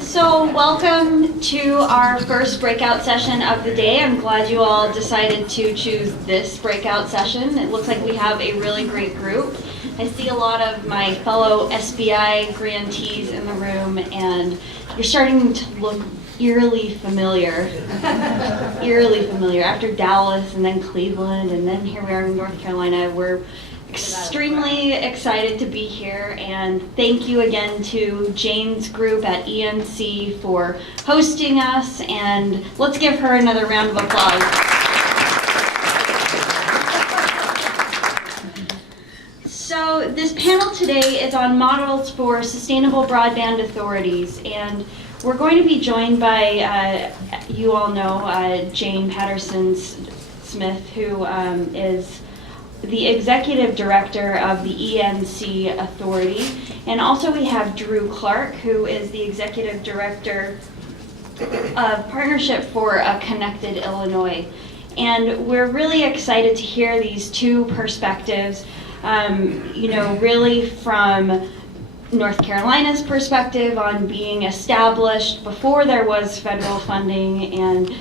So welcome to our first breakout session of the day. I'm glad you all decided to choose this breakout session. It looks like we have a really great group. I see a lot of my fellow SBI grantees in the room, and you're starting to look eerily familiar. Eerily familiar. After Dallas and then Cleveland and then here we are in North Carolina. We're extremely excited to be here, and thank you again to Jane's group at ENC for hosting us, and let's give her another round of applause. So this panel today is on models for sustainable broadband authorities, and we're going to be joined by, you all know, Jane Patterson Smith, who is the executive director of the ENC authority, and also we have Drew Clark, who is the executive director of Partnership for a Connected Illinois. And we're really excited to hear these two perspectives, really from North Carolina's perspective on being established before there was federal funding and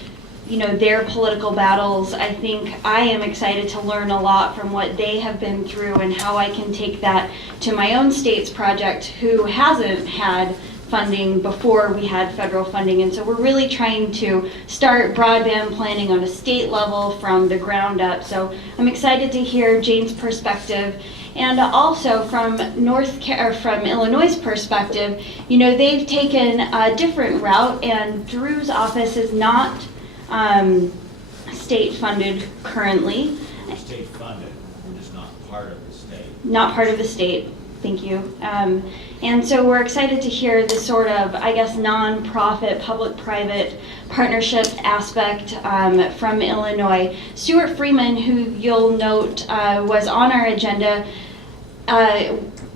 their political battles. I think I am excited to learn a lot from what they have been through and how I can take that to my own state's project, who hasn't had funding before we had federal funding. And so we're really trying to start broadband planning on a state level from the ground up. So I'm excited to hear Jane's perspective. And also from Illinois' perspective, they've taken a different route, and Drew's office is not state funded currently. State funded, just not part of the state. Not part of the state, thank you. And so we're excited to hear this sort of, non-profit, public-private partnership aspect from Illinois. Stuart Freiman, who you'll note was on our agenda,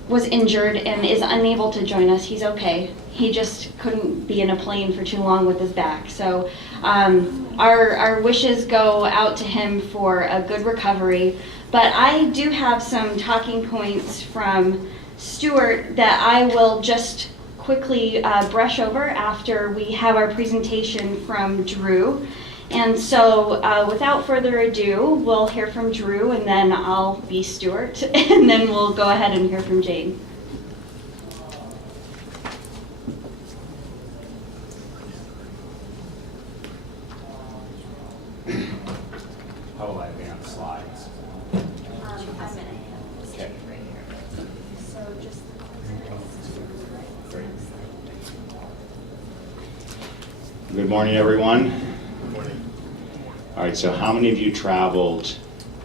was injured and is unable to join us. He's okay. He just couldn't be in a plane for too long with his back. So our wishes go out to him for a good recovery. But I do have some talking points from Stuart that I will just quickly brush over after we have our presentation from Drew. And so without further ado, we'll hear from Drew, and then I'll be Stuart, and then we'll go ahead and hear from Jane. How will I advance slides? Okay. Good morning, everyone. Good morning. All right, so how many of you traveled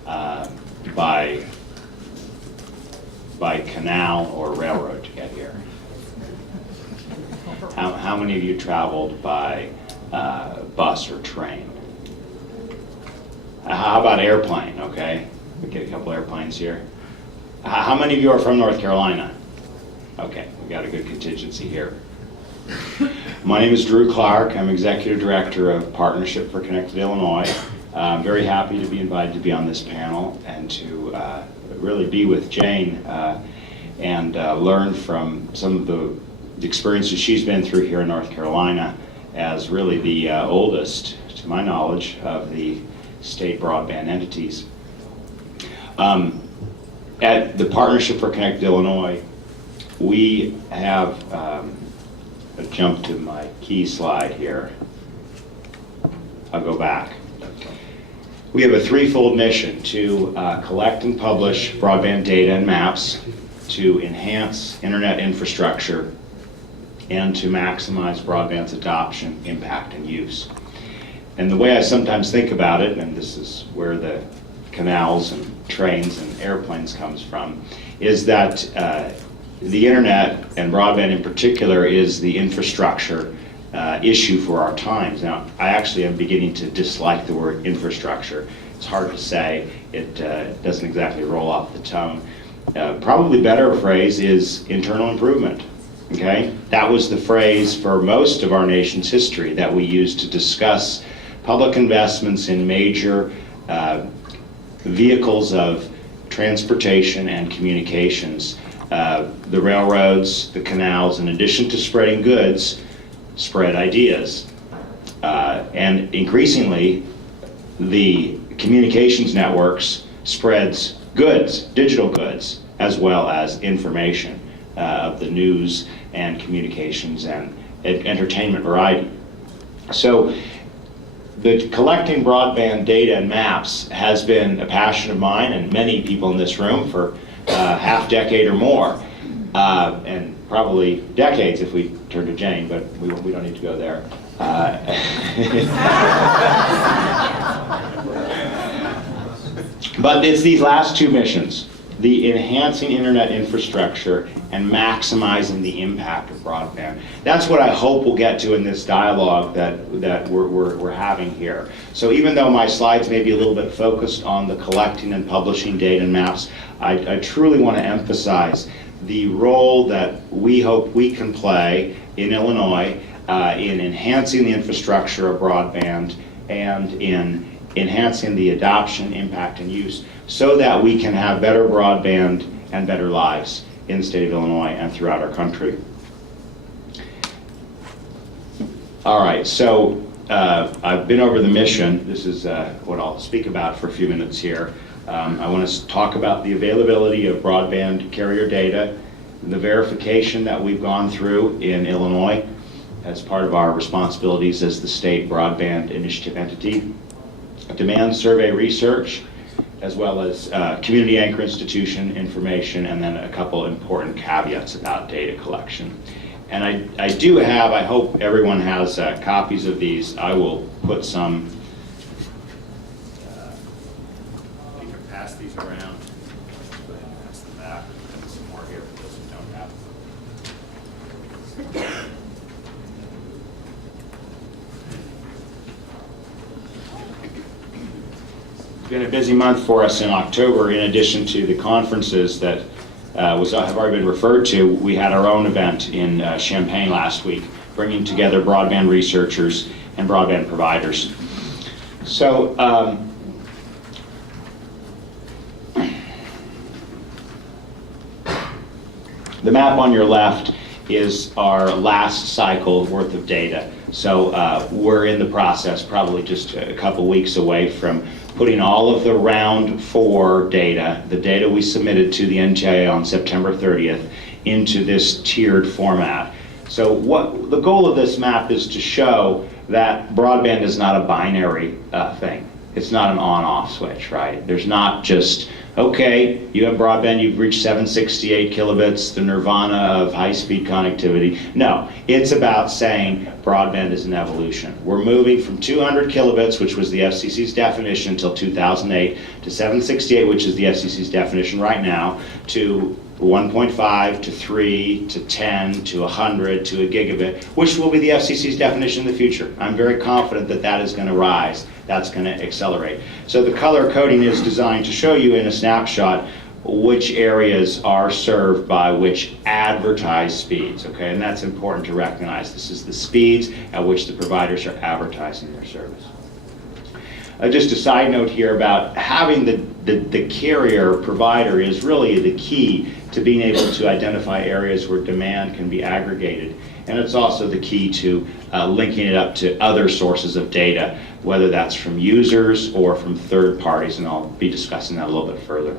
by canal or railroad to get here? How many of you traveled by bus or train? How about airplane, okay? We get a couple airplanes here. How many of you are from North Carolina? Okay, we got a good contingency here. My name is Drew Clark. I'm Executive Director of Partnership for Connected Illinois. I'm very happy to be invited to be on this panel and to really be with Jane and learn from some of the experiences she's been through here in North Carolina as really the oldest, to my knowledge, of the state broadband entities. At the Partnership for Connected Illinois, we have, I'll jump to my key slide here. I'll go back. We have a threefold mission to collect and publish broadband data and maps, to enhance internet infrastructure, and to maximize broadband's adoption, impact, and use. And the way I sometimes think about it, and this is where the canals and trains and airplanes comes from, is that the internet, and broadband in particular, is the infrastructure issue for our times. Now, I actually am beginning to dislike the word infrastructure. It's hard to say. It doesn't exactly roll off the tongue. Probably better phrase is internal improvement. Okay? That was the phrase for most of our nation's history that we used to discuss public investments in major vehicles of transportation and communications. The railroads, the canals, in addition to spreading goods, spread ideas. And increasingly, the communications networks spreads goods, digital goods, as well as information of the news and communications and entertainment variety. So the collecting broadband data and maps has been a passion of mine and many people in this room for half decade or more, and probably decades if we turn to Jane, but we don't need to go there. But it's these last two missions, the enhancing internet infrastructure and maximizing the impact of broadband. That's what I hope we'll get to in this dialogue that we're having here. So even though my slides may be a little bit focused on the collecting and publishing data and maps, I truly want to emphasize the role that we hope we can play in Illinois in enhancing the infrastructure of broadband and in enhancing the adoption, impact, and use so that we can have better broadband and better lives in the state of Illinois and throughout our country. All right, so I've been over the mission. This is what I'll speak about for a few minutes here. I want to talk about the availability of broadband carrier data, the verification that we've gone through in Illinois as part of our responsibilities as the state broadband initiative entity, demand survey research, as well as community anchor institution information, and then a couple important caveats about data collection. And I do have, I hope everyone has copies of these. I will put some, you can pass these around. Go ahead and pass them back. There's some more here for those who don't have them. Been a busy month for us in October. In addition to the conferences that have already been referred to, we had our own event in Champaign last week, bringing together broadband researchers and broadband providers. So the map on your left is our last cycle worth of data. So we're in the process, probably just a couple weeks away from putting all of the round 4 data, the data we submitted to the NTIA on September 30th, into this tiered format. So what the goal of this map is to show that broadband is not a binary thing. It's not an on-off switch, right? There's not just, okay, you have broadband, you've reached 768 kilobits, the nirvana of high-speed connectivity. No, it's about saying broadband is an evolution. We're moving from 200 kilobits, which was the FCC's definition until 2008, to 768, which is the FCC's definition right now, to 1.5 to 3 to 10 to 100 to a gigabit, which will be the FCC's definition in the future. I'm very confident that that is going to rise. That's going to accelerate. So the color coding is designed to show you in a snapshot which areas are served by which advertised speeds, okay? And that's important to recognize. This is the speeds at which the providers are advertising their service. Just a side note here about having the carrier provider is really the key to being able to identify areas where demand can be aggregated. And it's also the key to linking it up to other sources of data, whether that's from users or from third parties, and I'll be discussing that a little bit further.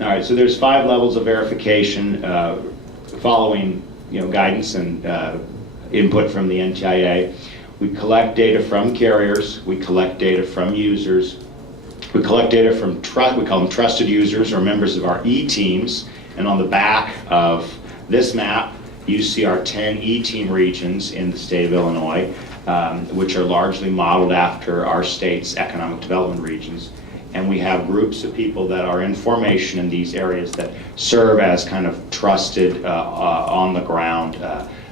All right, so there's 5 levels of verification following guidance and input from the NTIA. We collect data from carriers, we collect data from users, we collect data from, we call them trusted users or members of our E-teams, and on the back of this map, you see our 10 E-team regions in the state of Illinois, which are largely modeled after our state's economic development regions. And we have groups of people that are in formation in these areas that serve as kind of trusted, on-the-ground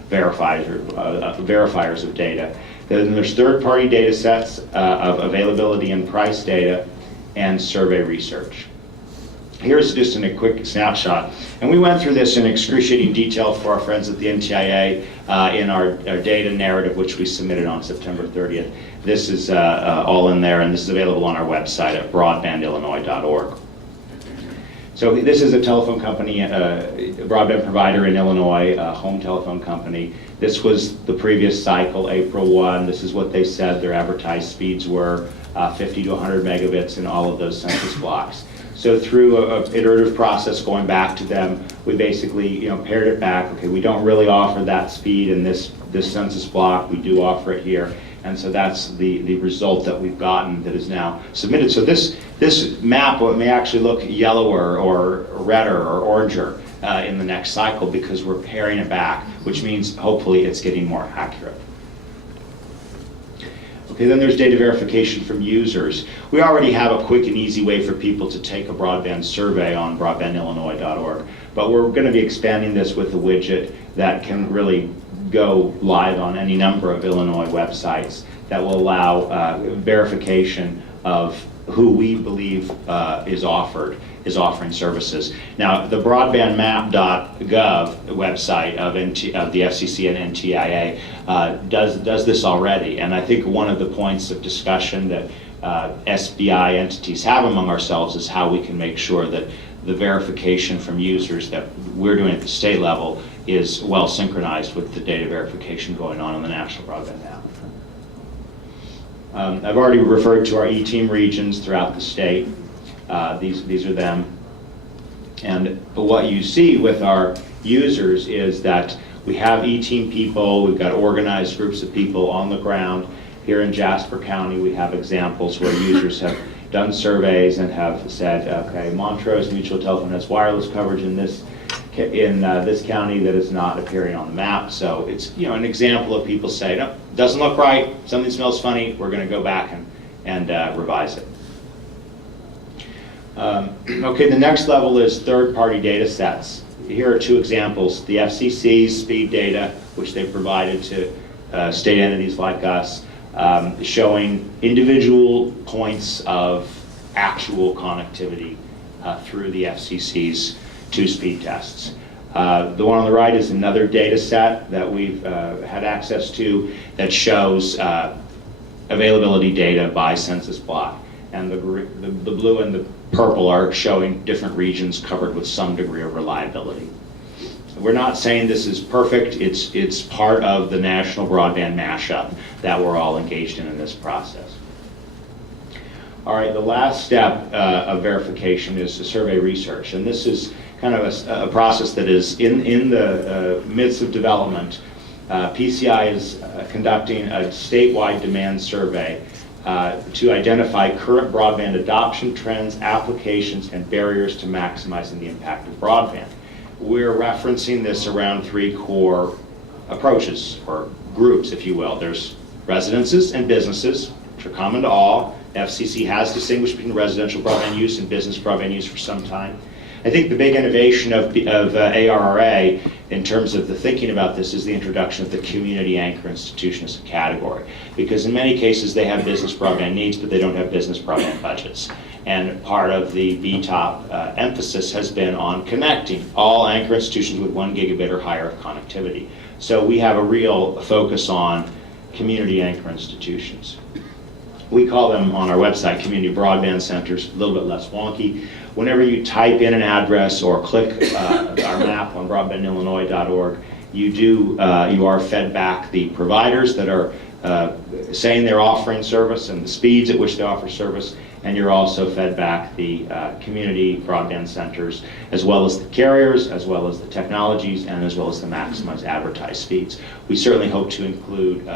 verifiers of data. Then there's third-party data sets of availability and price data and survey research. Here's just a quick snapshot. And we went through this in excruciating detail for our friends at the NTIA in our data narrative, which we submitted on September 30th. This is all in there, and this is available on our website at broadbandillinois.org. So this is a telephone company, a broadband provider in Illinois, a home telephone company. This was the previous cycle, April 1. This is what they said their advertised speeds were, 50 to 100 megabits in all of those census blocks. So through an iterative process going back to them, we basically pared it back. Okay, we don't really offer that speed in this census block. We do offer it here. And so that's the result that we've gotten that is now submitted. So this map may actually look yellower or redder or oranger in the next cycle because we're paring it back, which means hopefully it's getting more accurate. Okay, then there's data verification from users. We already have a quick and easy way for people to take a broadband survey on broadbandillinois.org, but we're going to be expanding this with a widget that can really go live on any number of Illinois websites that will allow verification of who we believe is offering services. Now, the broadbandmap.gov website of the FCC and NTIA does this already, and I think one of the points of discussion that SBI entities have among ourselves is how we can make sure that the verification from users that we're doing at the state level is well synchronized with the data verification going on the National Broadband Map. I've already referred to our E-Team regions throughout the state. These are them. And what you see with our users is that we have E-Team people, we've got organized groups of people on the ground. Here in Jasper County, we have examples where users have done surveys and have said, okay, Montrose Mutual Telephone has wireless coverage in this county that is not appearing on the map. So it's an example of people say, no, doesn't look right, something smells funny, we're going to go back and revise it. Okay, the next level is third-party data sets. Here are two examples. The FCC's speed data, which they provided to state entities like us, showing individual points of actual connectivity through the FCC's two speed tests. The one on the right is another data set that we've had access to that shows availability data by census block. And the blue and the purple are showing different regions covered with some degree of reliability. So we're not saying this is perfect. It's part of the national broadband mashup that we're all engaged in this process. All right, the last step of verification is the survey research. And this is kind of a process that is in the midst of development. PCI is conducting a statewide demand survey to identify current broadband adoption trends, applications, and barriers to maximizing the impact of broadband. We're referencing this around three core approaches, or groups, if you will. There's residences and businesses, which are common to all. FCC has distinguished between residential broadband use and business broadband use for some time. I think the big innovation of ARRA in terms of the thinking about this is the introduction of the community anchor institution as a category. Because in many cases they have business broadband needs, but they don't have business broadband budgets. And part of the BTOP emphasis has been on connecting all anchor institutions with 1 gigabit or higher of connectivity. So we have a real focus on community anchor institutions. We call them on our website community broadband centers, a little bit less wonky. Whenever you type in an address or click our map on broadbandillinois.org, you are fed back the providers that are saying they're offering service and the speeds at which they offer service, and you're also fed back the community broadband centers, as well as the carriers, as well as the technologies, and as well as the maximized advertised speeds. We certainly hope to include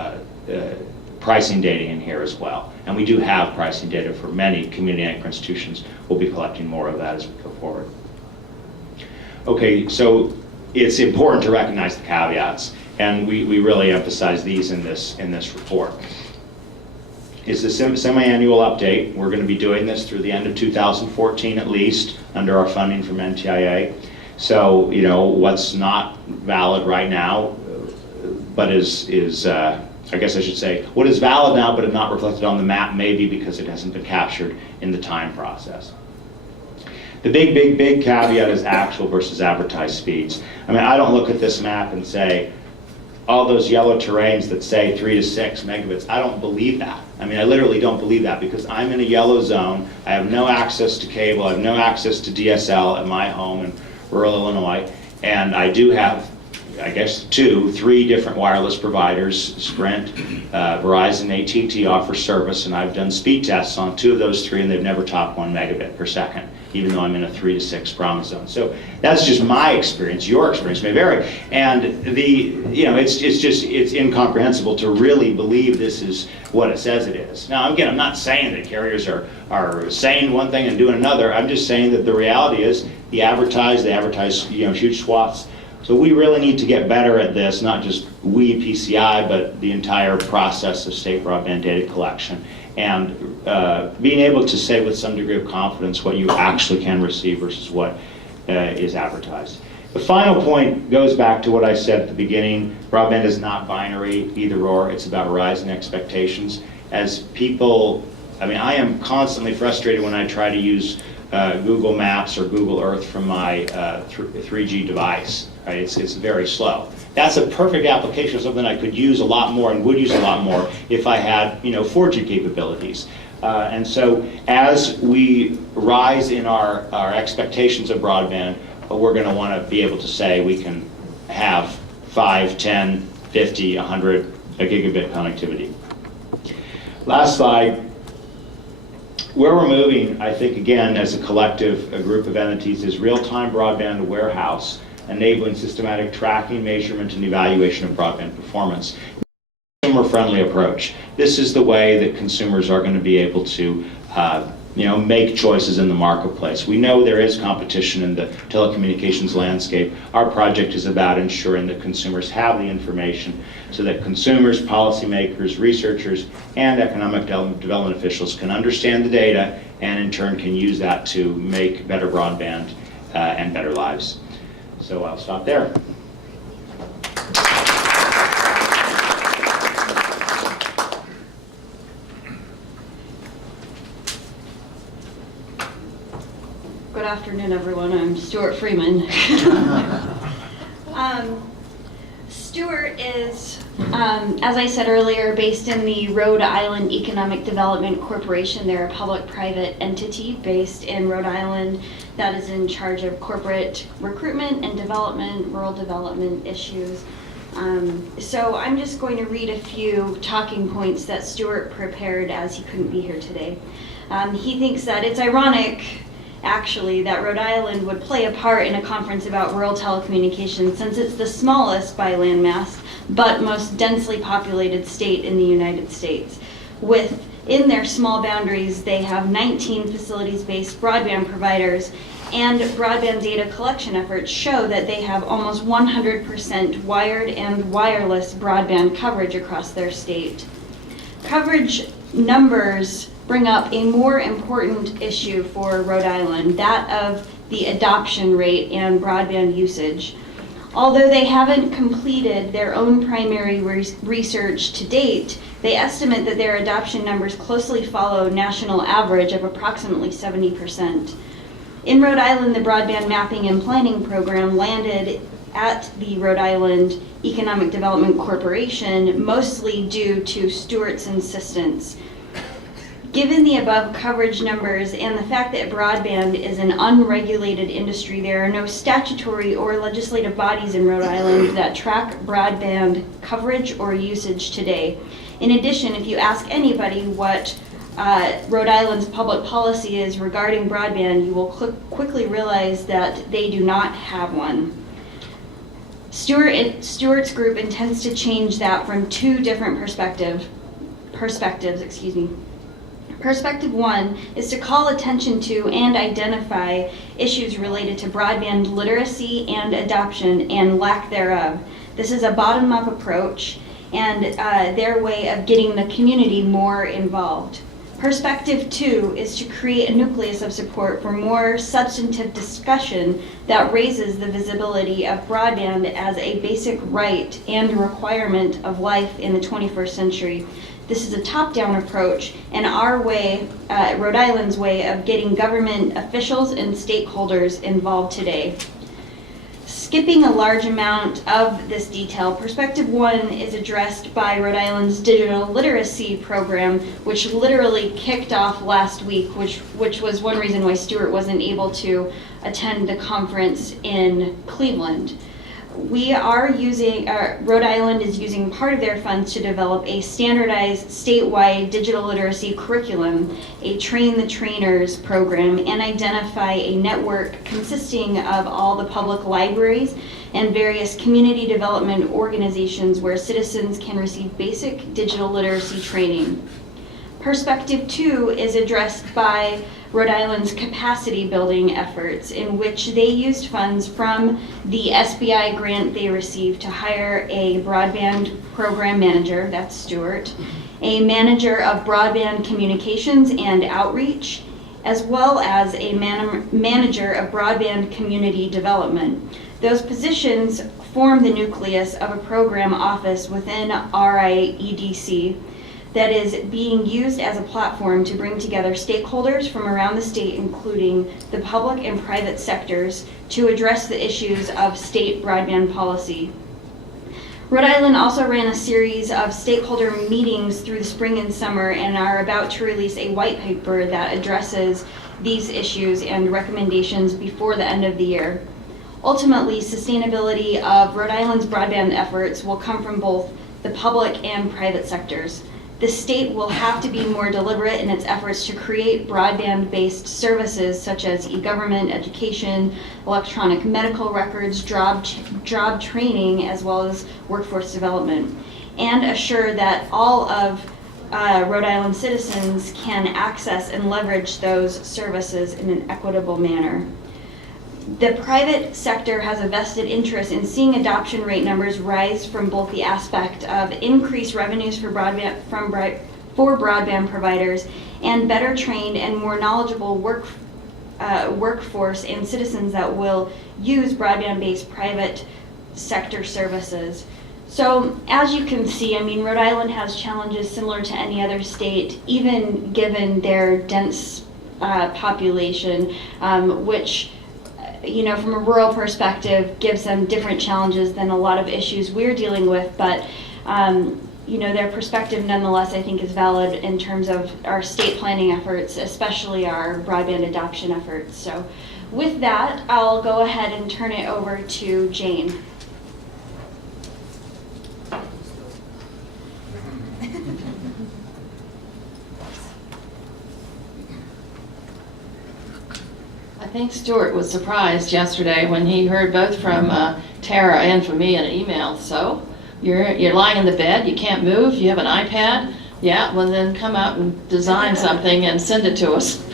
pricing data in here as well. And we do have pricing data for many community anchor institutions. We'll be collecting more of that as we go forward. Okay, so it's important to recognize the caveats, and we really emphasize these in this report. It's a semi-annual update. We're going to be doing this through the end of 2014 at least, under our funding from NTIA. So, what's not valid right now, but is I guess I should say, what is valid now but is not reflected on the map, maybe because it hasn't been captured in the time process. The big caveat is actual versus advertised speeds. I mean, I don't look at this map and say, all those yellow terrains that say 3 to 6 megabits. I don't believe that. I mean, I literally don't believe that because I'm in a yellow zone. I have no access to cable. I have no access to DSL at my home in rural Illinois. And I do have, I guess, 3 different wireless providers, Sprint, Verizon, AT&T offer service, and I've done speed tests on 2 of those 3, and they've never topped 1 megabit per second, even though I'm in a 3 to 6 promise zone. So that's just my experience. Your experience may vary, and it's incomprehensible to really believe this is what it says it is. Now, again, I'm not saying that carriers are saying one thing and doing another. I'm just saying that the reality is they advertise huge swaths. So we really need to get better at this, not just we, PCI, but the entire process of state broadband data collection, and being able to say with some degree of confidence what you actually can receive versus what is advertised. The final point goes back to what I said at the beginning. Broadband is not binary, either or. It's about rising expectations. As people, I mean, I am constantly frustrated when I try to use Google Maps or Google Earth from my 3G device. Right? It's very slow. That's a perfect application of something I could use a lot more and would use a lot more if I had 4G capabilities. And so as we rise in our expectations of broadband, we're going to want to be able to say we can have 5, 10, 50, 100 gigabit connectivity. Last slide. Where we're moving, I think, again, as a collective, a group of entities, is real-time broadband warehouse, enabling systematic tracking, measurement, and evaluation of broadband performance. Consumer-friendly approach. This is the way that consumers are going to be able to make choices in the marketplace. We know there is competition in the telecommunications landscape. Our project is about ensuring that consumers have the information so that consumers, policymakers, researchers, and economic development officials can understand the data and in turn can use that to make better broadband and better lives. So I'll stop there. Good afternoon, everyone. I'm Stuart Freiman. Stuart is, as I said earlier, based in the Rhode Island Economic Development Corporation. They're a public-private entity based in Rhode Island that is in charge of corporate recruitment and development, rural development issues. So I'm just going to read a few talking points that Stuart prepared as he couldn't be here today. He thinks that it's ironic, actually, that Rhode Island would play a part in a conference about rural telecommunications since it's the smallest by landmass but most densely populated state in the United States. Within their small boundaries, they have 19 facilities-based broadband providers, and broadband data collection efforts show that they have almost 100% wired and wireless broadband coverage across their state. Coverage numbers bring up a more important issue for Rhode Island, that of the adoption rate and broadband usage. Although they haven't completed their own primary research to date, they estimate that their adoption numbers closely follow national average of approximately 70%. In Rhode Island, the Broadband Mapping and Planning Program landed at the Rhode Island Economic Development Corporation, mostly due to Stuart's insistence. Given the above coverage numbers and the fact that broadband is an unregulated industry, there are no statutory or legislative bodies in Rhode Island that track broadband coverage or usage today. In addition, if you ask anybody what Rhode Island's public policy is regarding broadband, you will quickly realize that they do not have one. Stuart's group intends to change that from 2 different perspectives. Perspective 1 is to call attention to and identify issues related to broadband literacy and adoption and lack thereof. This is a bottom-up approach and their way of getting the community more involved. Perspective 2 is to create a nucleus of support for more substantive discussion that raises the visibility of broadband as a basic right and a requirement of life in the 21st century. This is a top-down approach, and our way, Rhode Island's way of getting government officials and stakeholders involved today. skipping a large amount of this detail, Perspective 1 is addressed by Rhode Island's digital literacy program, which literally kicked off last week, which was one reason why Stuart wasn't able to attend the conference in Cleveland. We are using, Rhode Island is using part of their funds to develop a standardized statewide digital literacy curriculum, a Train the Trainers program, and identify a network consisting of all the public libraries and various community development organizations where citizens can receive basic digital literacy training. Perspective 2 is addressed by Rhode Island's capacity building efforts, in which they used funds from the SBI grant they received to hire a broadband program manager, that's Stuart, a manager of broadband communications and outreach, as well as a manager of broadband community development. Those positions form the nucleus of a program office within RIEDC that is being used as a platform to bring together stakeholders from around the state, including the public and private sectors, to address the issues of state broadband policy. Rhode Island also ran a series of stakeholder meetings through the spring and summer and are about to release a white paper that addresses these issues and recommendations before the end of the year. Ultimately, sustainability of Rhode Island's broadband efforts will come from both the public and private sectors. The state will have to be more deliberate in its efforts to create broadband-based services such as e-government, education, electronic medical records, job training, as well as workforce development, and assure that all of Rhode Island citizens can access and leverage those services in an equitable manner. The private sector has a vested interest in seeing adoption rate numbers rise from both the aspect of increased revenues for broadband providers and better trained and more knowledgeable workforce and citizens that will use broadband-based private sector services. So as you can see, I mean, Rhode Island has challenges similar to any other state, even given their dense population, which, you know, from a rural perspective, gives them different challenges than a lot of issues we're dealing with, but you know, their perspective nonetheless I think is valid in terms of our state planning efforts, especially our broadband adoption efforts. So with that, I'll go ahead and turn it over to Jane. I think Stuart was surprised yesterday when he heard both from Tara and from me in an email. So you're lying in the bed, you can't move, you have an iPad. Yeah, well then come out and design something and send it to us.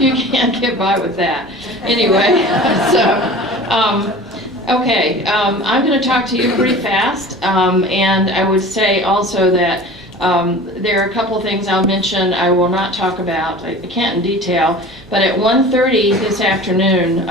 You can't get by with that. Anyway, okay, I'm going to talk to you pretty fast, and I would say also that there are a couple things I'll mention I will not talk about. I can't in detail, but at 1:30 this afternoon,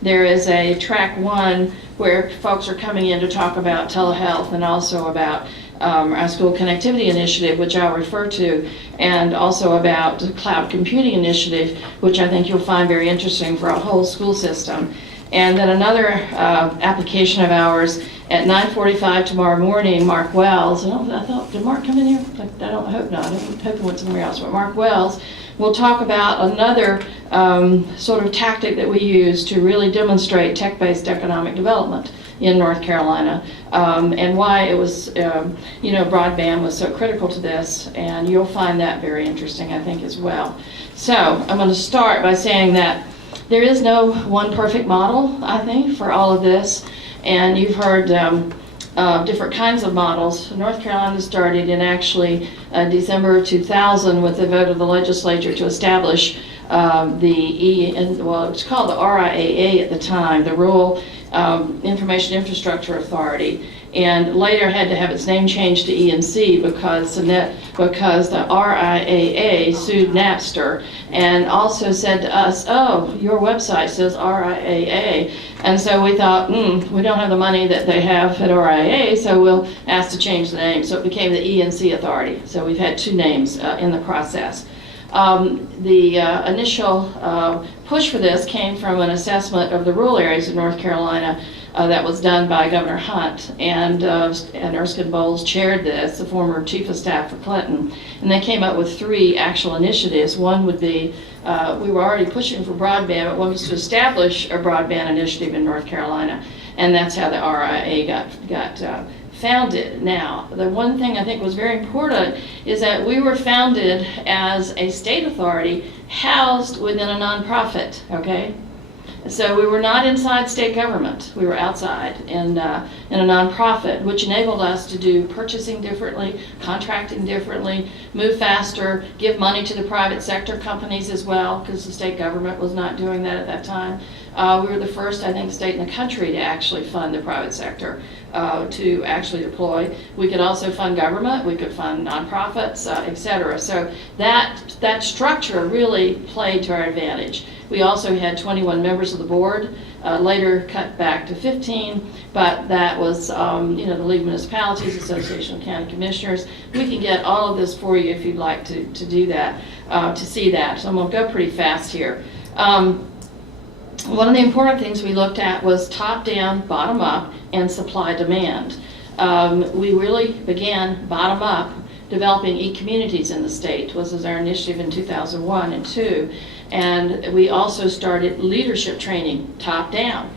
there is a track 1 where folks are coming in to talk about telehealth and also about our school connectivity initiative, which I'll refer to, and also about the cloud computing initiative, which I think you'll find very interesting for our whole school system. And then another application of ours at 9:45 tomorrow morning, Mark Wells, and I thought, did Mark come in here? I hope not. I hope he went somewhere else. But Mark Wells will talk about another sort of tactic that we use to really demonstrate tech-based economic development in North Carolina, and why it was, you know, broadband was so critical to this, and you'll find that very interesting, I think, as well. So I'm going to start by saying that there is no one perfect model, I think, for all of this, and you've heard different kinds of models. North Carolina started in actually December 2000 with the vote of the legislature to establish well, it was called the RIAA at the time, the Rural Information Infrastructure Authority, and later had to have its name changed to ENC because the RIAA sued Napster and also said to us, oh, your website says RIAA. And so we thought, we don't have the money that they have at RIAA, so we'll ask to change the name. So it became the ENC Authority. So we've had 2 names in the process. The initial push for this came from an assessment of the rural areas of North Carolina that was done by Governor Hunt, and Erskine Bowles chaired this, the former chief of staff for Clinton, and they came up with 3 actual initiatives. One would be, we were already pushing for broadband, but one was to establish a broadband initiative in North Carolina, and that's how the RIA got founded. Now, the one thing I think was very important is that we were founded as a state authority housed within a nonprofit, okay? So we were not inside state government. We were outside in a nonprofit, which enabled us to do purchasing differently, contracting differently, move faster, give money to the private sector companies as well, because the state government was not doing that at that time. We were the first, I think, state in the country to actually fund the private sector, to actually deploy. We could also fund government, we could fund nonprofits, et cetera. So that structure really played to our advantage. We also had 21 members of the board, later cut back to 15, but that was the League of Municipalities, Association of County Commissioners. We can get all of this for you if you'd like to do that, to see that. So I'm going to go pretty fast here. One of the important things we looked at was top-down, bottom-up, and supply-demand. We really began bottom-up, developing e-communities in the state. This was our initiative in 2001 and 2. And we also started leadership training, top-down,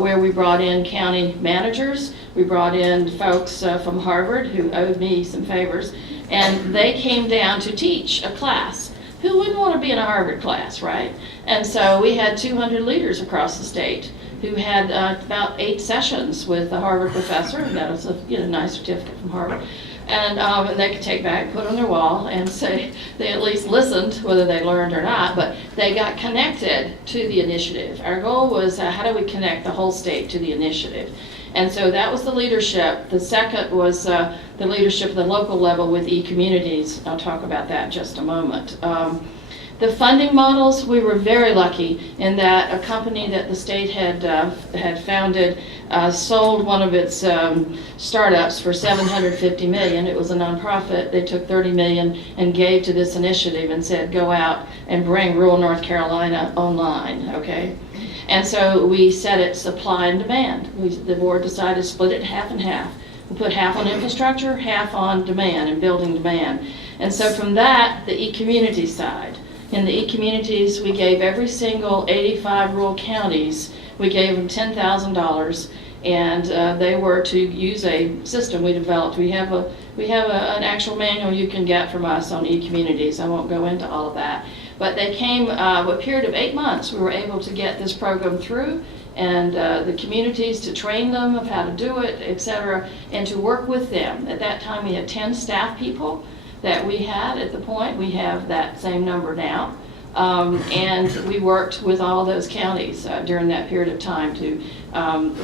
where we brought in county managers, we brought in folks from Harvard who owed me some favors, and they came down to teach a class. Who wouldn't want to be in a Harvard class, right? And so we had 200 leaders across the state who had about 8 sessions with a Harvard professor, and that was a nice certificate from Harvard. And they could take back, put on their wall, and say they at least listened, whether they learned or not, but they got connected to the initiative. Our goal was how do we connect the whole state to the initiative? And so that was the leadership. The second was the leadership at the local level with e-communities. I'll talk about that in just a moment. The funding models, we were very lucky in that a company that the state had founded sold one of its startups for $750 million. It was a nonprofit. They took $30 million and gave to this initiative and said, go out and bring rural North Carolina online, okay? And so we set it supply and demand. The board decided to split it half and half. We put half on infrastructure, half on demand and building demand. And so from that, the e-community side. In the e-communities, we gave every single 85 rural counties, we gave them $10,000, and they were to use a system we developed. We have an actual manual you can get from us on e-communities. I won't go into all of that. But they came, a period of 8 months, we were able to get this program through, and the communities to train them of how to do it, et cetera, and to work with them. At that time, we had 10 staff people that we had at the point. We have that same number now. And we worked with all those counties during that period of time to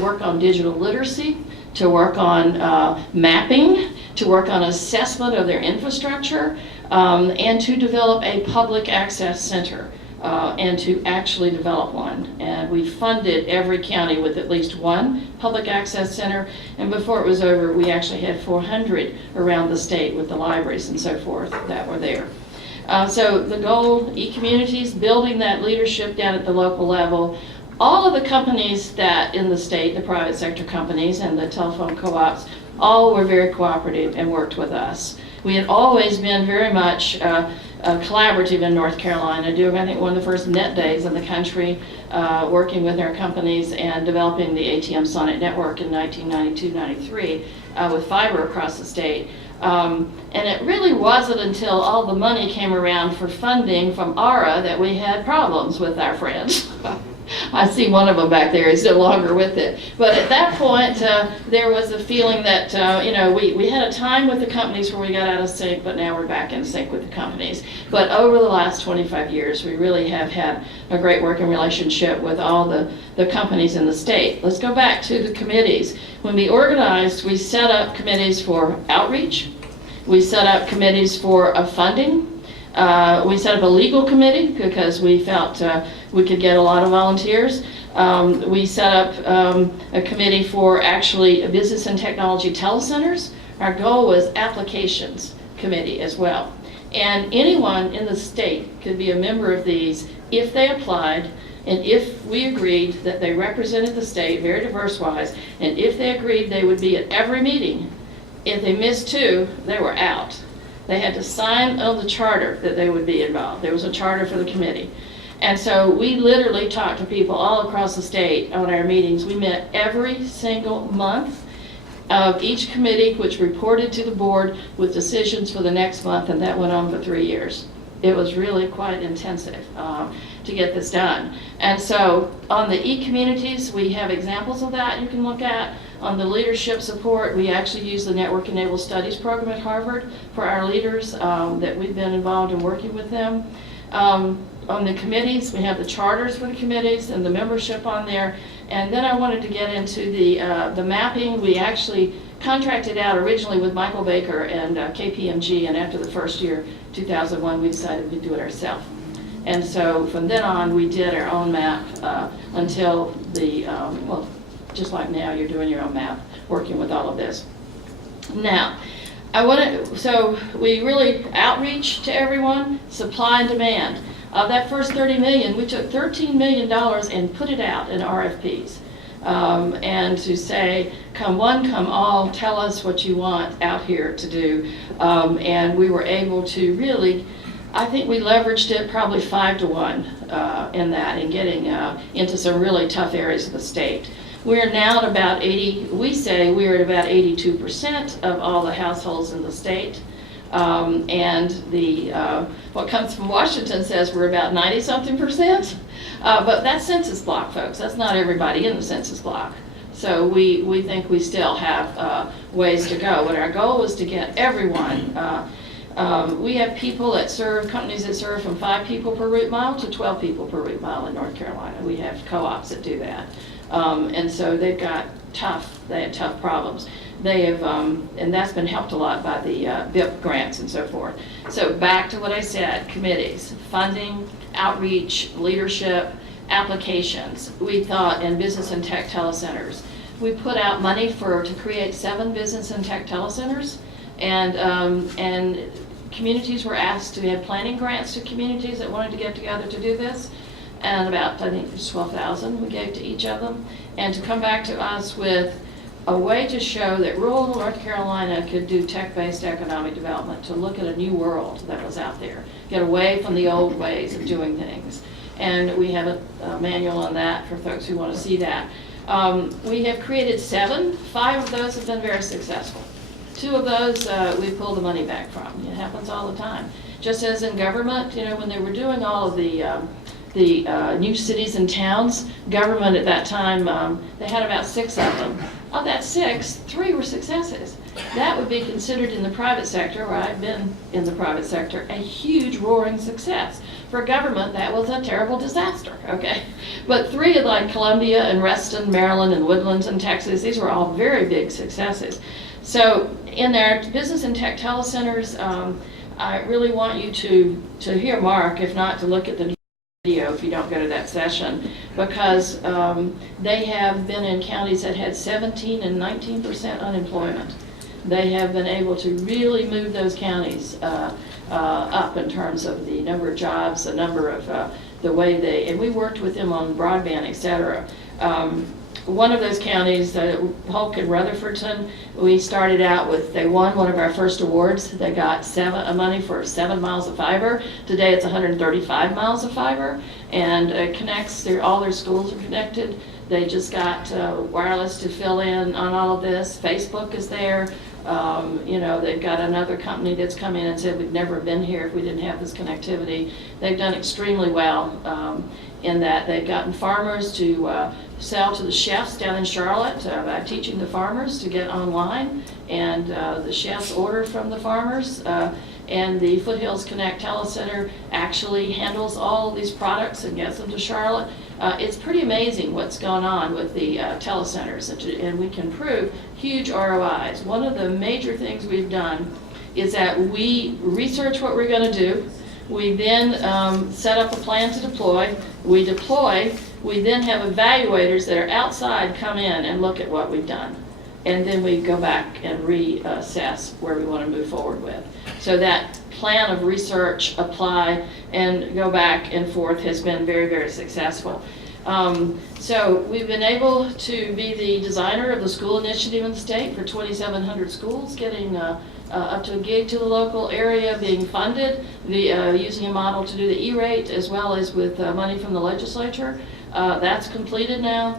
work on digital literacy, to work on mapping, to work on assessment of their infrastructure, and to develop a public access center, and to actually develop one. And we funded every county with at least one public access center, and before it was over, we actually had 400 around the state with the libraries and so forth that were there. So the goal, e-communities, building that leadership down at the local level. All of the companies that in the state, the private sector companies and the telephone co-ops, all were very cooperative and worked with us. We had always been very much collaborative in North Carolina, doing I think one of the first net days in the country, working with our companies and developing the ATM Sonnet network in 1992-93 with fiber across the state. And it really wasn't until all the money came around for funding from ARA that we had problems with our friends. I see one of them back there, he's no longer with it. But at that point, there was a feeling that, we had a time with the companies where we got out of sync, but now we're back in sync with the companies. But over the last 25 years, we really have had a great working relationship with all the companies in the state. Let's go back to the committees. When we organized, we set up committees for outreach. We set up committees for funding. We set up a legal committee because we felt we could get a lot of volunteers. We set up a committee for actually business and technology telecenters. Our goal was applications committee as well. And anyone in the state could be a member of these if they applied And if we agreed that they represented the state very diverse-wise, and if they agreed they would be at every meeting, if they missed 2, they were out. They had to sign on the charter that they would be involved. There was a charter for the committee. And so we literally talked to people all across the state on our meetings. We met every single month of each committee, which reported to the board with decisions for the next month, and that went on for 3 years. It was really quite intensive to get this done. And so on the e-communities, we have examples of that you can look at. On the leadership support, we actually use the Network Enabled Studies program at Harvard for our leaders that we've been involved in working with them. On the committees, we have the charters for the committees and the membership on there. And then I wanted to get into the mapping. We actually contracted out originally with Michael Baker and KPMG, and after the first year, 2001, we decided we'd do it ourselves. And so from then on, we did our own map until the, well, just like now, you're doing your own map, working with all of this. Now, so we really outreach to everyone, supply and demand. Of that first $30 million, we took $13 million and put it out in RFPs. And to say, come one, come all, tell us what you want out here to do. And we were able to really, I think we leveraged it probably 5 to 1 in that, and getting into some really tough areas of the state. We're now at about 80, we say we're at about 82% of all the households in the state. And the what comes from Washington says we're about 90-something%. But that's census block, folks. That's not everybody in the census block. So we think we still have ways to go. But our goal is to get everyone. We have people that serve, companies that serve from 5 people per route mile to 12 people per route mile in North Carolina. We have co-ops that do that. And so they have tough problems. They have, and that's been helped a lot by the BIP grants and so forth. So back to what I said, committees, funding, outreach, leadership, applications. We thought in business and tech telecenters. We put out money to create 7 business and tech telecenters, and communities were asked to have planning grants to communities that wanted to get together to do this. And about, I think it was 12,000 we gave to each of them, and to come back to us with a way to show that rural North Carolina could do tech-based economic development, to look at a new world that was out there, get away from the old ways of doing things. And we have a manual on that for folks who want to see that. We have created 7. 5 of those have been very successful. 2 of those we pull the money back from. It happens all the time. Just as in government, you know, when they were doing all of the new cities and towns, government at that time, they had about 6 of them. Of that 6, 3 were successes. That would be considered in the private sector, where I've been in the private sector, a huge roaring success. For government, that was a terrible disaster, okay? But 3 like Columbia and Reston, Maryland, and Woodlands in Texas, these were all very big successes. So in their business and tech telecenters, I really want you to hear Mark, if not to look at the video if you don't go to that session, because they have been in counties that had 17 and 19% unemployment. They have been able to really move those counties up in terms of the number of jobs, the number of the way they, and we worked with them on broadband, et cetera. One of those counties, Polk and Rutherfordton, we started out with, they won one of our first awards. They got money for 7 miles of fiber. Today it's 135 miles of fiber, and it connects, all their schools are connected. They just got wireless to fill in on all of this. Facebook is there. You know, they've got another company that's come in and said we'd never been here if we didn't have this connectivity. They've done extremely well in that they've gotten farmers to sell to the chefs down in Charlotte by teaching the farmers to get online, and the chefs order from the farmers, and the Foothills Connect Telecenter actually handles all of these products and gets them to Charlotte. It's pretty amazing what's gone on with the telecenters, and we can prove huge ROIs. One of the major things we've done is that we research what we're going to do. We then set up a plan to deploy. We deploy. We then have evaluators that are outside come in and look at what we've done. And then we go back and reassess where we want to move forward with. So that plan of research, apply, and go back and forth has been very, very successful. So we've been able to be the designer of the school initiative in the state for 2,700 schools, getting up to a gig to the local area, being funded, using a model to do the E-rate as well as with money from the legislature. That's completed now.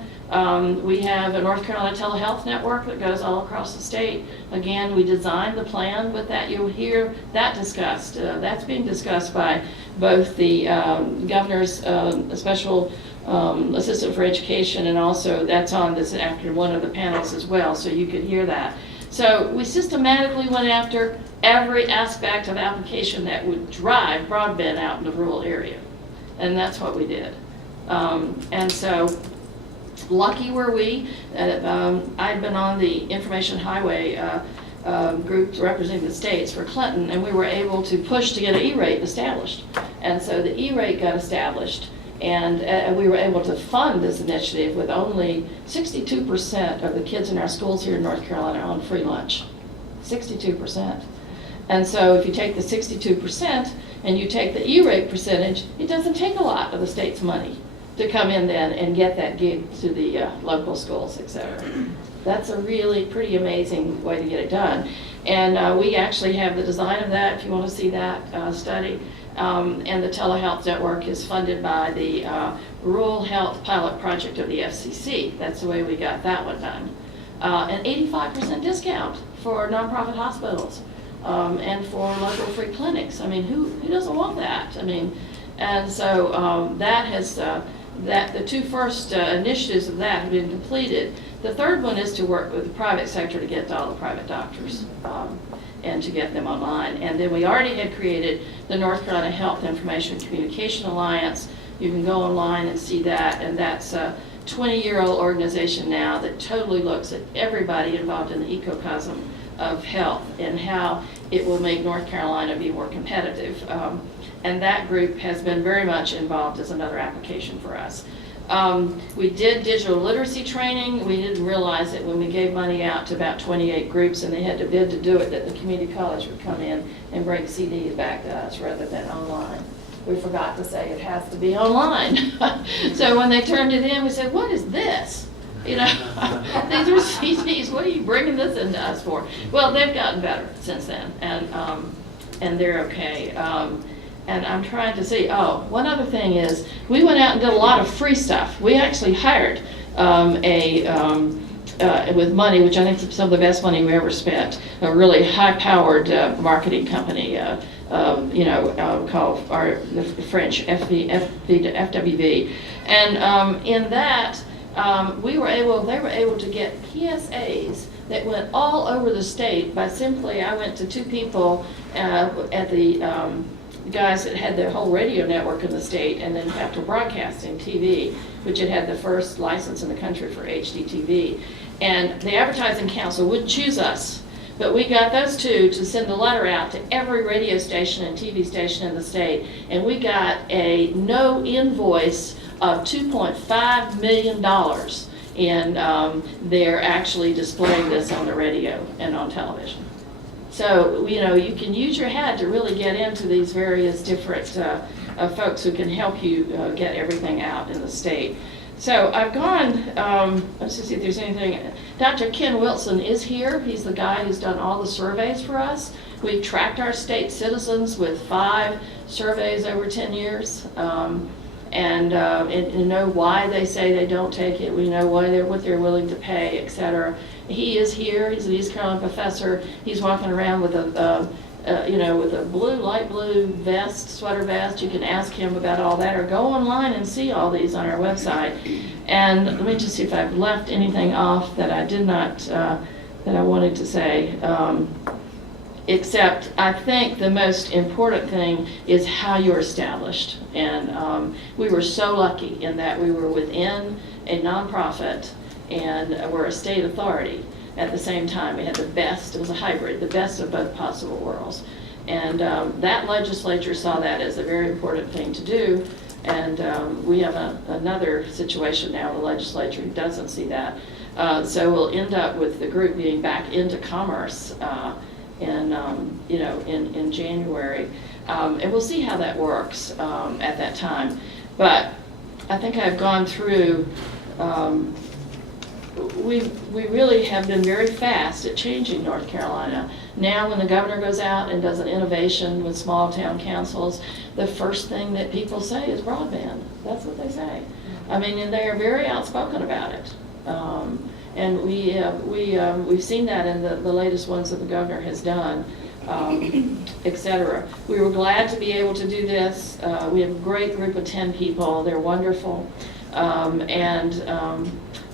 We have a North Carolina telehealth network that goes all across the state. Again, we designed the plan with that. You'll hear that discussed. That's being discussed by both the governor's special assistant for education, and also that's on this after one of the panels as well, so you could hear that. So we systematically went after every aspect of application that would drive broadband out in the rural area, and that's what we did. And so lucky were we. I'd been on the information highway group representing the states for Clinton, and we were able to push to get an E-rate established. And so the E-rate got established, and we were able to fund this initiative with only 62% of the kids in our schools here in North Carolina on free lunch. 62%. And so if you take the 62% and you take the E-rate percentage, it doesn't take a lot of the state's money to come in then and get that gig to the local schools, et cetera. That's a really pretty amazing way to get it done. And we actually have the design of that, if you want to see that study. And the telehealth network is funded by the Rural Health Pilot Project of the FCC. That's the way we got that one done. An 85% discount for nonprofit hospitals and for local free clinics. I mean, who doesn't want that? I mean, and so that has, the two first initiatives of that have been completed. The third one is to work with the private sector to get to all the private doctors and to get them online. And then we already had created the North Carolina Health Information and Communication Alliance. You can go online and see that, and that's a 20-year-old organization now that totally looks at everybody involved in the ecosystem of health and how it will make North Carolina be more competitive. And that group has been very much involved as another application for us. We did digital literacy training. We didn't realize that when we gave money out to about 28 groups and they had to bid to do it, that the community college would come in and bring CDs back to us rather than online. We forgot to say it has to be online. So when they turned it in, we said, what is this? You know, these are CDs. What are you bringing this into us for? Well, they've gotten better since then, and they're okay. And I'm trying to see, one other thing is, we went out and did a lot of free stuff. We actually hired with money, which I think is some of the best money we ever spent, a really high-powered marketing company, called the French FWV. And in that, they were able to get PSAs that went all over the state by simply, I went to two people at the guys that had the whole radio network in the state, and then Capital Broadcasting TV, which had the first license in the country for HDTV. And the Advertising Council wouldn't choose us, but we got those two to send a letter out to every radio station and TV station in the state, and we got a no invoice of $2.5 million, and they're actually displaying this on the radio and on television. So, you can use your head to really get into these various different folks who can help you get everything out in the state. So I've gone, let's just see if there's anything. Dr. Ken Wilson is here. He's the guy who's done all the surveys for us. We've tracked our state citizens with 5 surveys over 10 years. And know why they say they don't take it. We know what they're willing to pay, et cetera. He is here. He's an East Carolina professor. He's walking around with a light blue sweater vest. You can ask him about all that, or go online and see all these on our website. And let me just see if I've left anything off that I did not, that I wanted to say. Except I think the most important thing is how you're established. And we were so lucky in that we were within a nonprofit and we're a state authority at the same time. We had the best, it was a hybrid, the best of both possible worlds. And that legislature saw that as a very important thing to do. And we have another situation now, the legislature doesn't see that. So we'll end up with the group being back into commerce in January, and we'll see how that works at that time. But I think I've gone through, we really have been very fast at changing North Carolina. Now when the governor goes out and does an innovation with small town councils, the first thing that people say is broadband. That's what they say. I mean, and they are very outspoken about it. And we've seen that in the latest ones that the governor has done, et cetera. We were glad to be able to do this. We have a great group of 10 people. They're wonderful.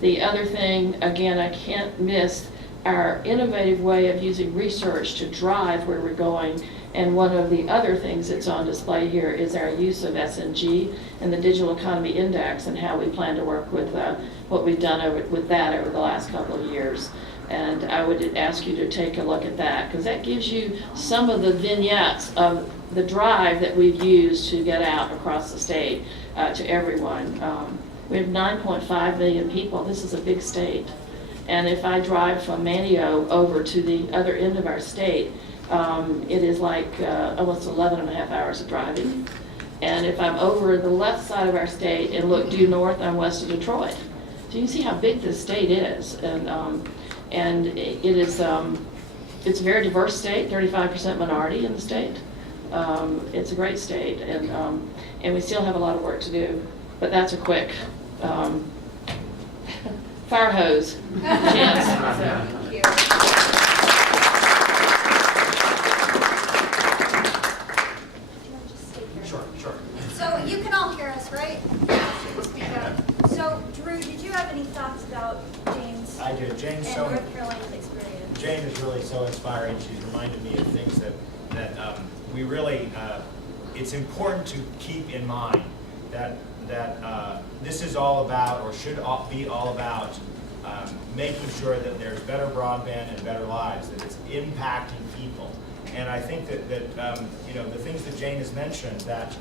The other thing, again, I can't miss our innovative way of using research to drive where we're going. And one of the other things that's on display here is our use of SNG and the Digital Economy Index and how we plan to work with what we've done with that over the last couple of years. And I would ask you to take a look at that, because that gives you some of the vignettes of the drive that we've used to get out across the state to everyone. We have 9.5 million people. This is a big state. And if I drive from Manio over to the other end of our state, it is like almost 11 and a half hours of driving. And if I'm over the left side of our state and look due north, I'm west of Detroit. So you can see how big this state is. And it is, it's a very diverse state, 35% minority in the state. It's a great state, and we still have a lot of work to do. But that's a quick fire hose chance. Thank you. Sure. So you can all hear us, right? Speak up. So Drew, did you have any thoughts about James? I do. James and so North Carolina's experience? Jane is really so inspiring. She's reminded me of things that we really. It's important to keep in mind that this is all about, or should be all about, making sure that there's better broadband and better lives, that it's impacting people. And I think that you know, the things that Jane has mentioned, that,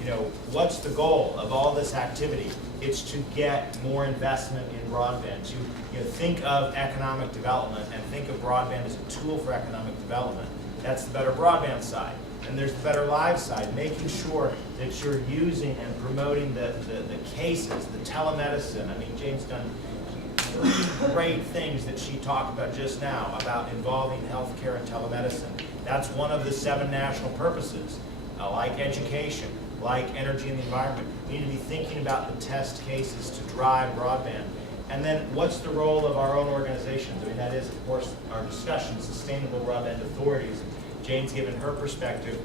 you know, what's the goal of all this activity? It's to get more investment in broadband, to, you know, think of economic development and think of broadband as a tool for economic development. That's the better broadband side. And there's the better live side, making sure that you're using and promoting the cases, the telemedicine. I mean, Jane's done great things that she talked about just now about involving healthcare and telemedicine. That's one of the 7 national purposes, like education, like energy and the environment. We need to be thinking about the test cases to drive broadband. And then what's the role of our own organizations? I mean, that is, of course, our discussion, Sustainable Broadband Authorities. Jane's given her perspective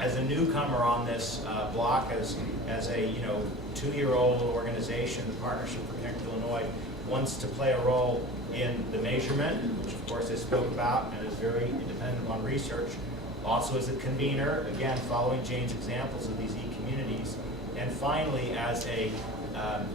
as a newcomer on this block, as a 2-year-old organization. The Partnership for Connected Illinois wants to play a role in the measurement, which of course I spoke about and is very dependent on research. Also as a convener, again, following Jane's examples of these e-communities. And finally, as a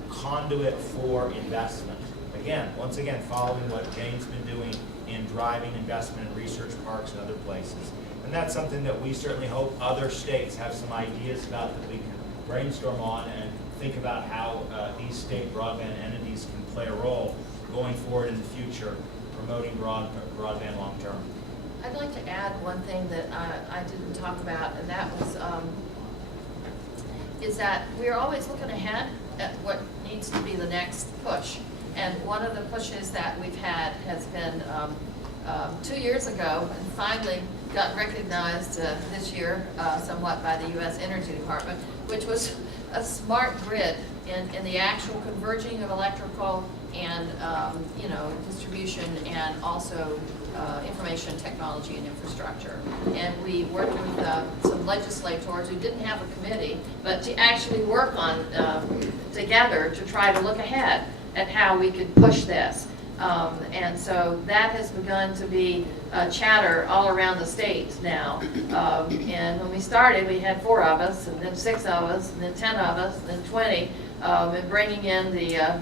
conduit for investment. Again, once again, following what Jane's been doing in driving investment in research parks and other places. And that's something that we certainly hope other states have some ideas about, that we can brainstorm on and think about how these state broadband entities can play a role going forward in the future, promoting broadband long term. I'd like to add one thing that I didn't talk about, and that was is that we're always looking ahead at what needs to be the next push. And one of the pushes that we've had has been 2 years ago, and finally got recognized this year somewhat by the U.S. Energy Department, which was a smart grid in the actual converging of electrical and distribution, and also information technology and infrastructure. And we worked with some legislators who didn't have a committee, but to actually work on together to try to look ahead at how we could push this. And so that has begun to be chatter all around the state now. And when we started, we had 4 of us, and then 6 of us, and then 10 of us, and then 20, and bringing in the,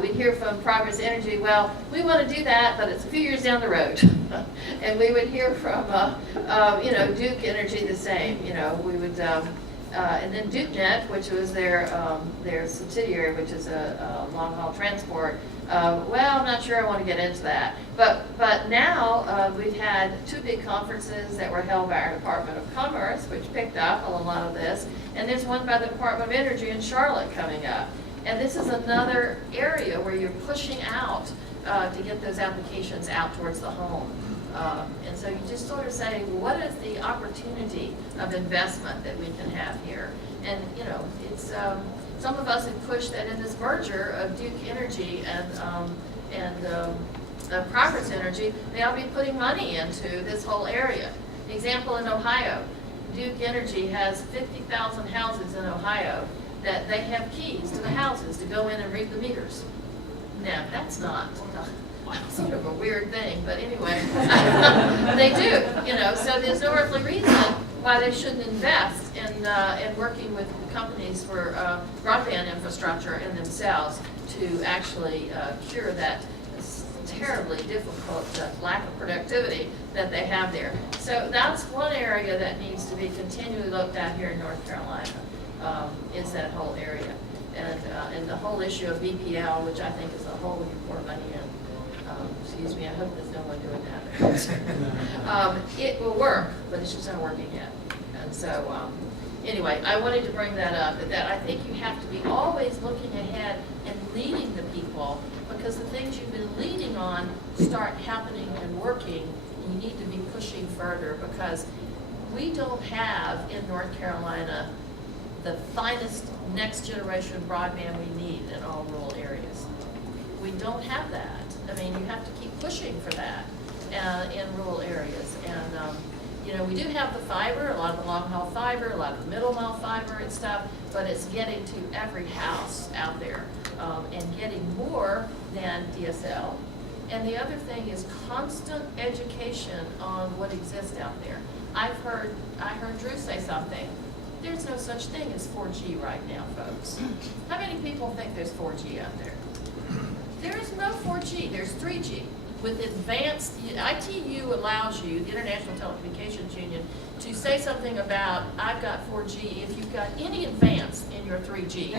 we'd hear from Progress Energy, well, we want to do that, but it's a few years down the road. And we would hear from, Duke Energy the same. We would And then DukeNet, which was their subsidiary, which is a long-haul transport. Well, I'm not sure I want to get into that. But now we've had 2 big conferences that were held by our Department of Commerce, which picked up on a lot of this. And there's one by the Department of Energy in Charlotte coming up. And this is another area where you're pushing out to get those applications out towards the home. And so you just sort of say, what is the opportunity of investment that we can have here? And, you know, it's, some of us have pushed that in this merger of Duke Energy and Progress Energy, they ought to be putting money into this whole area. The example in Ohio, Duke Energy has 50,000 houses in Ohio that they have keys to the houses to go in and read the meters. Now, that's not sort of a weird thing, but anyway, they do, you know, so there's no earthly reason why they shouldn't invest in working with companies for broadband infrastructure in themselves to actually cure that terribly difficult lack of productivity that they have there. So that's one area that needs to be continually looked at here in North Carolina, is that whole area. And the whole issue of BPL, which I think is a hole we can pour money in. Excuse me, I hope there's no one doing that. It will work, but it's just not working yet. And so, anyway, I wanted to bring that up, that I think you have to be always looking ahead and leading the people, because the things you've been leading on start happening and working. You need to be pushing further, because we don't have in North Carolina the finest next generation broadband we need in all rural areas. We don't have that. I mean, you have to keep pushing for that in rural areas. And, you know, we do have the fiber, a lot of the long haul fiber, a lot of the middle mile fiber and stuff, but it's getting to every house out there and getting more than DSL. And the other thing is constant education on what exists out there. I heard Drew say something. There's no such thing as 4G right now, folks. How many people think there's 4G out there? There is no 4G, there's 3G. With advanced, ITU allows you, the International Telecommunications Union, to say something about, I've got 4G, if you've got any advance in your 3G,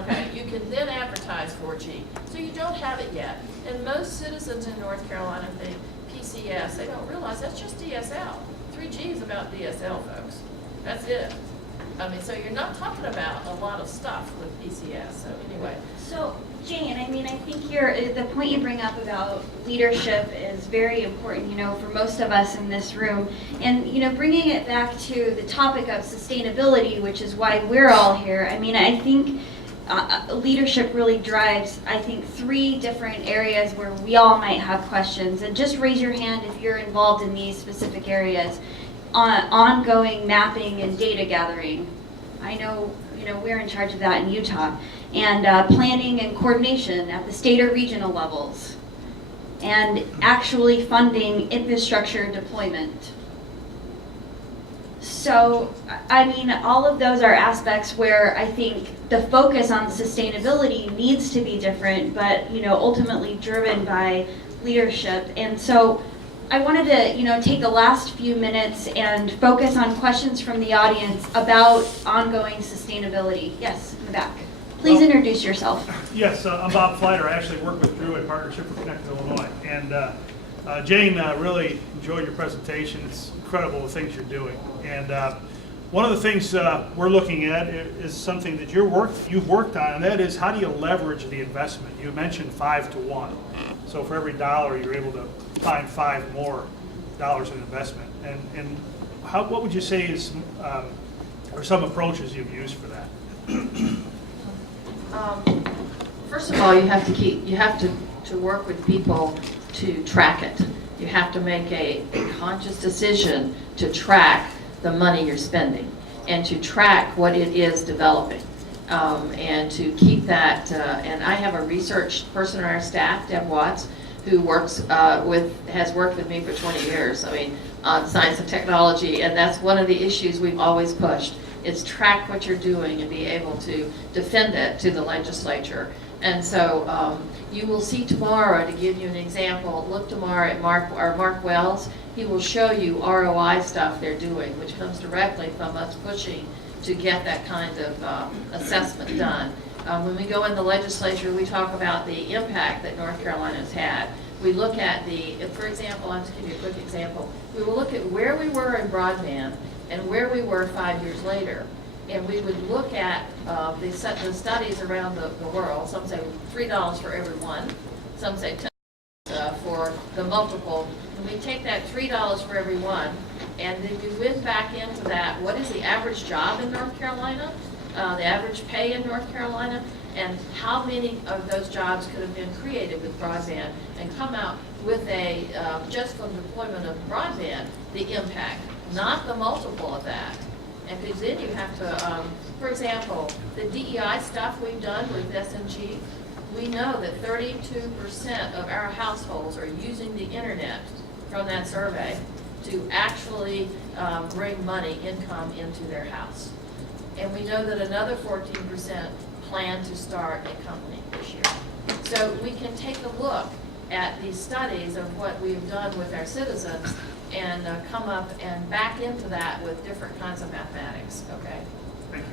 okay, you can then advertise 4G. So you don't have it yet. And most citizens in North Carolina think PCS, they don't realize that's just DSL. 3G is about DSL, folks. That's it. I mean, so you're not talking about a lot of stuff with PCS, so anyway. So, Jane, I mean, I think the point you bring up about leadership is very important, you know, for most of us in this room. And, you know, bringing it back to the topic of sustainability, which is why we're all here, I mean, I think leadership really drives, I think, 3 different areas where we all might have questions. And just raise your hand if you're involved in these specific areas. Ongoing mapping and data gathering. I know, you know, we're in charge of that in Utah. And planning and coordination at the state or regional levels. And actually funding infrastructure deployment. So, I mean, all of those are aspects where I think the focus on sustainability needs to be different, but, you know, ultimately driven by leadership. And so, I wanted to, you know, take the last few minutes and focus on questions from the audience about ongoing sustainability. Yes, in the back. Please introduce yourself. Yes, I'm Bob Flighter. I actually work with Thue in Partnership for Connected Illinois. And Jane, really enjoyed your presentation. It's incredible the things you're doing. And one of the things we're looking at is something that you've worked on, and that is how do you leverage the investment? You mentioned 5 to 1. So for every dollar, you're able to find 5 more dollars in investment. And what would you say is are some approaches you've used for that? First of all, you have to work with people to track it. You have to make a conscious decision to track the money you're spending and to track what it is developing. And to keep that, and I have a research person on our staff, Deb Watts, who has worked with me for 20 years, I mean, on science and technology, and that's one of the issues we've always pushed, is track what you're doing and be able to defend it to the legislature. And so you will see tomorrow, to give you an example, look tomorrow at Mark Wells. He will show you ROI stuff they're doing, which comes directly from us pushing to get that kind of assessment done. When we go in the legislature, we talk about the impact that North Carolina's had. We look at for example, I'll just give you a quick example. We will look at where we were in broadband and where we were 5 years later. And we would look at the studies around the world. Some say $3 for every one. Some say $10 for the multiple. And we take that $3 for every one, and then we went back into that. What is the average job in North Carolina? The average pay in North Carolina? And how many of those jobs could have been created with broadband, and come out with a, just from deployment of broadband, the impact, not the multiple of that. And because then you have to, for example, the DEI stuff we've done with SNG, we know that 32% of our households are using the internet from that survey to actually bring money, income into their house. And we know that another 14% plan to start a company this year. So we can take a look at these studies of what we've done with our citizens and come up and back into that with different kinds of mathematics, okay? Thank you.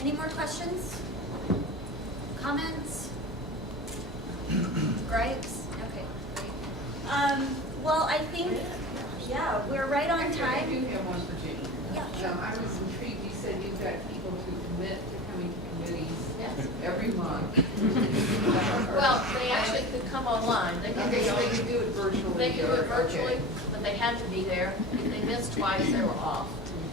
Any more questions? Comments? Gripes? Okay, great. Well, I think, yeah, we're right on Actually, I time. do have one for Jane. Yeah, sure. I was intrigued, you said you've got people who commit to coming to committees Yes. every month. Well, they actually could come online. They could Okay, so they can do it virtually. They could do it or- virtually, okay. but they had to be there. If they missed twice, they were off.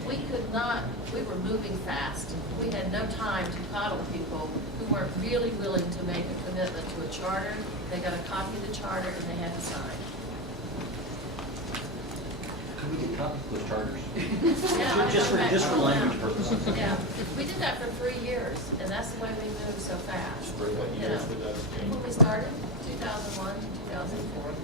We could not, we were moving fast. We had no time to coddle people who weren't really willing to make a commitment to a charter. They got a copy of the charter and they had to sign. Can we get copies of those charters? Yeah, Just for I- language purposes. Yeah, we did that for 3 years, and that's the way we moved so fast. What You years know. were those, Jane? When we started, 2001 to 2004,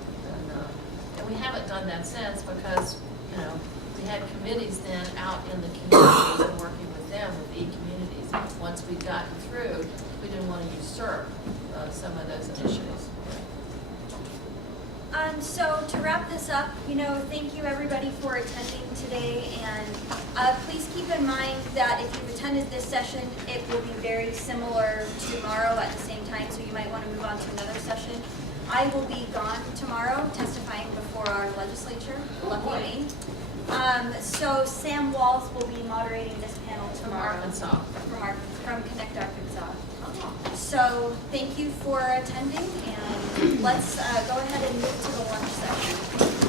and we haven't done that since because, you know, we had committees then out in the communities and working with them, with e-communities. Once we'd gotten through, we didn't want to usurp some of those initiatives. So to wrap this up, thank you everybody for attending today, and please keep in mind that if you've attended this session, it will be very similar tomorrow at the same time, so you might want to move on to another session. I will be gone tomorrow testifying before our legislature, lucky me. So Sam Walls will be moderating this panel From tomorrow. Arkansas. From Connect Arkansas. So thank you for attending, and let's go ahead and move to the lunch session.